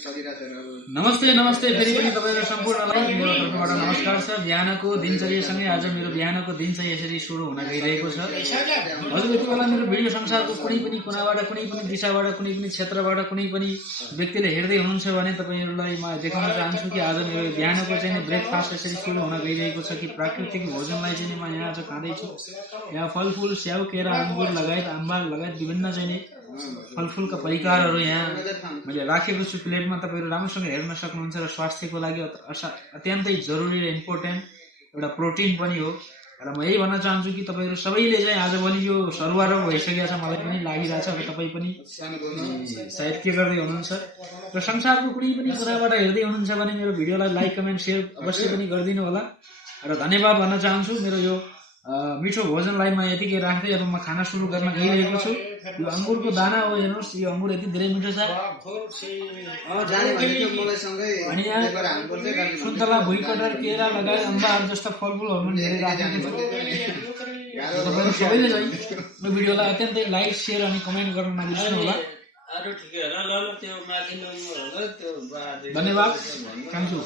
नमस्ते नमस्ते फेरि पनि तपाईहरु सम्पूर्णलाई मेरो तर्फबाट नमस्कार छ। बिहानको दिनचर्यासँगै आज मेरो बिहानको दिनचर्या यसरी सुरु हुन गइरहेको छ। हजुर यति बेला मेरो भिडियो संसारको कुनै पनि कुनाबाट, कुनै पनि दिशाबाट, कुनै पनि क्षेत्रबाट कुनै पनि व्यक्तिले हेर्दै हुनुहुन्छ भने तपाईहरुलाई म देखाउन चाहन्छु कि आज मेरो बिहानको चाहिँ ब्रेकफास्ट यसरी सुरु हुन गइरहेको छ कि प्राकृतिक भोजनलाई चाहिँ म यहाँ आज खाँदै छु। यहाँ फलफूल, स्याउ, केरा, अंगुर लगायत अम्बा लगायत विभिन्न चाहिँ फलफूलका परिकारहरू यहाँ मैले राखेको छु प्लेटमा। तपाईहरु राम्रोसँग हेर्न सक्नुहुन्छ र स्वास्थ्यको लागि अत्यन्तै जरुरी र इम्पोर्टेन्ट एउटा प्रोटिन पनि हो। र म यही भन्न चाहन्छु कि तपाईहरु सबैले चाहिँ आजभोलि यो सरुवा भइसकेको छ, मलाई पनि लागिरहेछ। र तपाई पनि सायद के गर्दै हुनुहुन्छ र संसारको कुनै पनि कुनाबाट हेर्दै हुनुहुन्छ भने मेरो भिडियोलाई लाइक, कमेन्ट, शेयर अवश्य पनि गरिदिनु होला। र धन्यवाद भन्न चाहन्छु। मेरो यो मिठो भोजनलाई म यतिकै राख्दै अब म खाना सुरु गर्न गइरहेको छु। यो अंगुरको दाना हो, हेर्नुस् यो अंगुर यति धेरै मिठो छ। अनि सुन्तला, भुइँकटर, केरा लगायत अम्बाहरू जस्ता फलफूलहरू पनि धेरै राखेको छु। तपाईहरु सबैले चाहिँ यो भिडियोलाई अत्यन्तै लाइक, शेयर अनि कमेन्ट गर्न नबिर्सनु होला। धन्यवाद, थ्यांक यू।